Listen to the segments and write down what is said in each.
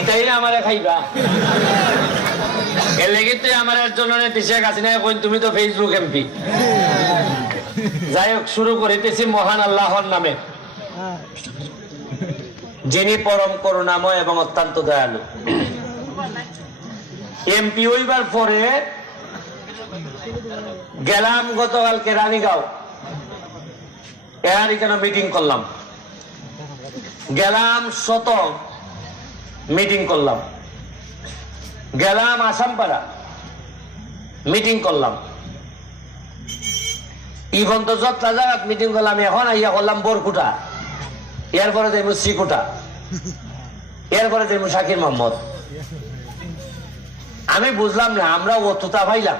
এটাই আমারে খাইবা এর লেগে তুই আমার জন্য শেখ হাসিনা কইন তুমি তো ফেসবুক এমপি। যাই হোক, শুরু করিতেছি মহান আল্লাহর নামে, যিনি পরম করুণাময় এবং অত্যন্ত দয়ালু। এমপি হইবার পরে গেলাম গতকালকে রানীগাঁও, এখানে মিটিং করলাম, গেলাম শত মিটিং করলাম, গেলাম আসামপাড়া মিটিং করলাম, ইভন তো যতটা জায়গা মিটিং করলাম। এখন আইয়া করলাম বরকুটা, এরপরে যাইব শ্রীকুটা, এরপরে যাইব শাকির মোহাম্মদ। আমি বুঝলাম না, আমরা অতটা পাইলাম,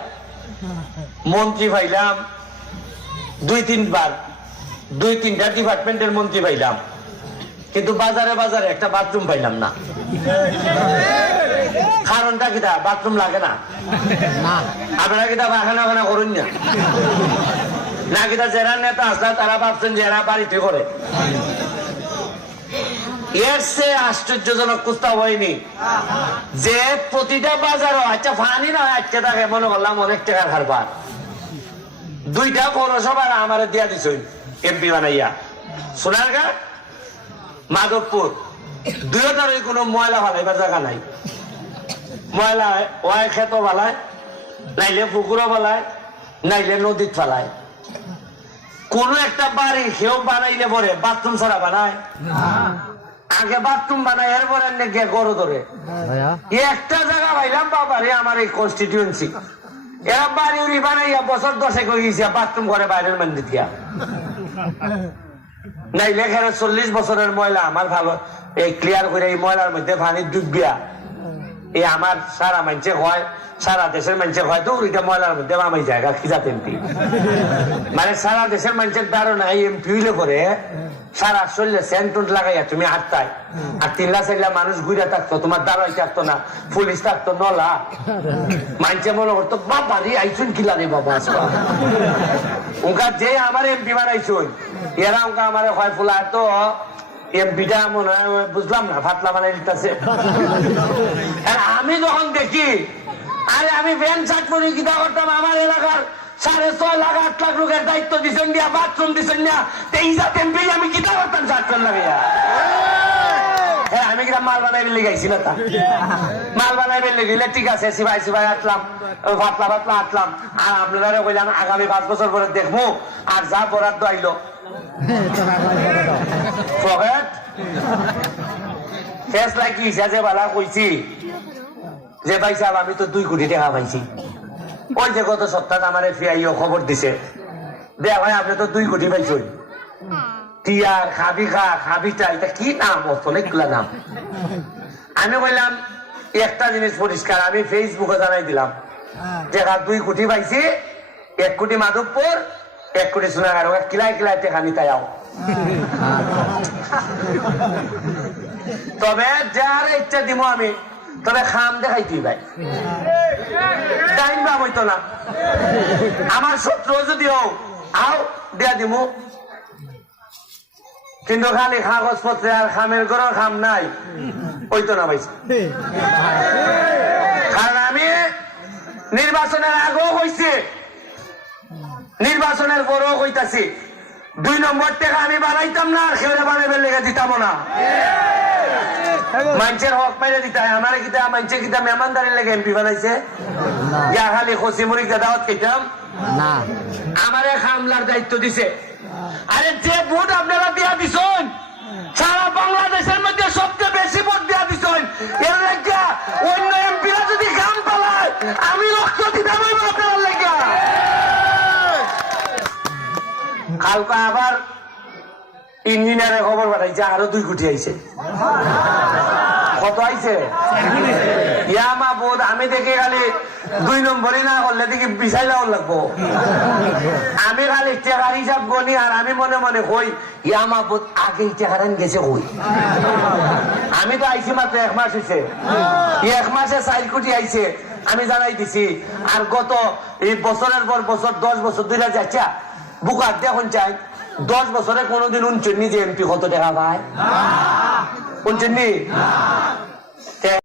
মন্ত্রী পাইলাম দুই তিনটা ডিপার্টমেন্টের মন্ত্রী পাইলাম, কিন্তু বাজারে বাজারে একটা বাথরুম পাইলাম না। কারণটা কিটা? বাথরুম লাগে না? আপনারা কিটা বাখানা করুন না কিটা? যারা নেতা আসলে তারা ভাবছেন যে এরা বাড়িতে করে। এর সে আশ্চর্যজনক প্রস্তাব হয়নি যে প্রতিটা বাজারও আচ্ছা ফানি না আটকে থাকে, মনে করলাম অনেক টাকার কারবার। দুইটা পৌরসভা আমার দিয়া দিছ এমপি বানাইয়া, সোনারঘাট মাধবপুর, দুইটারই কোনো ময়লা ফালাইবার জায়গা নাই। ময়লা ওয়াই খেত ফালায়, নাইলে পুকুরও ফালায়, নাইলে নদীত ফালায়। কোন একটা বাড়ি কেউ বানাইলে পরে বাথরুম ছাড়া বানায়? আগে বাথরুম বানায়, এরপরে গড় ধরে। একটা জায়গা পাইলাম বাবারে আমার এই কনস্টিটিউয়েন্সি, এরা বাড়ি উড়ি বানাইয়া বছর 10 হয়ে গেছে, বাথরুম করে বাইরের মন্দির দিয়া। নাইলে এখানে 40 বছরের ময়লা আমার ভালো এই ক্লিয়ার করে এই ময়লার মধ্যে পানি ডুবিয়া এই আমার সারা মানুষে হয়, সারা দেশের মানুষের হয়, তো ওইটা ময়লার মধ্যে আমি জায়গা খিজাতে এমপি। মানে সারা দেশের মানুষের ধারণা এমপি হইলে করে সারা শরীরে সেন্টুন্ট লাগাইয়া তুমি হাঁটতাই, আর 3-4 মানুষ ঘুরে থাকতো, তোমার দাঁড়াই থাকতো না, পুলিশ থাকতো নলা, মানুষে মনে করতো বাবা রে আইসুন কিলা রে বাবা আসবা। উনকা যে আমার এমপি বানাইছুন এরা উনকা আমার হয় ফুলা তো এমপিটা মনে হয় বুঝলাম না ফাতলা বানাই দিতেছে। আমি যখন দেখি আরে আমি ভ্যান চাট করি কিতা করতাম, আমার এলাকার 6.5 লাখ 8 লাখ লোকের দায়িত্ব দিচ্ছেন দিয়া, বাথরুম দিচ্ছেন না, আমি কিতা করতাম চাটন লাগাইয়া। হ্যাঁ, আমি কিনা মাল বানাই বেলে গাইছি না, তা মাল বানাই বেলে গেলে ঠিক আছে, সিবাই আটলাম, ফাতলা আটলাম, আর আপনারা কইলাম আগামী 5 বছর পরে দেখবো, আর যা বরাদ্দ আইলো পকেট ফেসলা কি হিসাবে বালা কইছি যে ভাই সাহেব আমি তো 2 কোটি টাকা পাইছি। ওই যে গত সপ্তাহে আমার ফিআইও খবর দিছে, দেখ ভাই আপনি তো 2 কোটি পাইছেন, টিয়ার খাবিটা এটা কি নাম? অনেকগুলা নাম। আমি বললাম একটা জিনিস পরিষ্কার, আমি ফেসবুকে জানাই দিলাম যে 2 কোটি পাইছি, 1 কোটি মাধবপুর, 1 কোটি সোনাগার, কিলাই টাকা নিতে যাও। তবে যার ইচ্ছা দিব আমি, তবে খাম দেখাই তুই ভাই, টাইম বা হইতো না। আমার শত্রু যদি হোক আও দিয়া দিমু, কিন্তু খালি কাগজপত্রে আর খামের ঘর খাম নাই হইতো না ভাই। কারণ আমি নির্বাচনের আগেও হয়েছে, নির্বাচনের পরেও হইতাছি, 2 নম্বর টাকা আমি বানাইতাম না, আর খেয়ে বানাইবার লেগে দিতাম না। মানুষের হক মেরে দিতে হয় আমার কিতা, মানুষের কিতা মেহমানদারির লেগে এমপি বানাইছে? ইয়া খালি খসি মুড়ি দাওয়াত খেতাম না, আমার হামলার দায়িত্ব দিছে। আরে যে ভোট আপনারা দিয়া দিছেন, সারা বাংলাদেশের মধ্যে সবচেয়ে বেশি ভোট দিয়া দিছেন, এর লেগে অন্য এমপিরা যদি গান পালায় আমি রক্ত দিতাম আপনার লেগে। কালকে আবার ইঞ্জিনিয়ারে খবর পাঠাইছে আরো 2 কোটি আইছে। কত আইছে? ইয়ামা বোধ আমি দেখি খালি 2 নম্বরই না করলে দেখি বিছাইলাও লাগবো। আমি খালি টাকার হিসাব গনি, আর আমি মনে মনে কই ইয়ামা বোধ আগে টাকারান গেছে কই। আমি তো আইছি মাত্র 1 মাস হয়েছে, 1 মাসে 4 কোটি আইছে আমি জানাই দিছি। আর গত এই বছরের পর বছর 10 বছর 2 যাচ্ছা বুকার দেখুন চাই 10 বছরে কোনোদিন 19 যে এমপি কত টাকা পায়? 19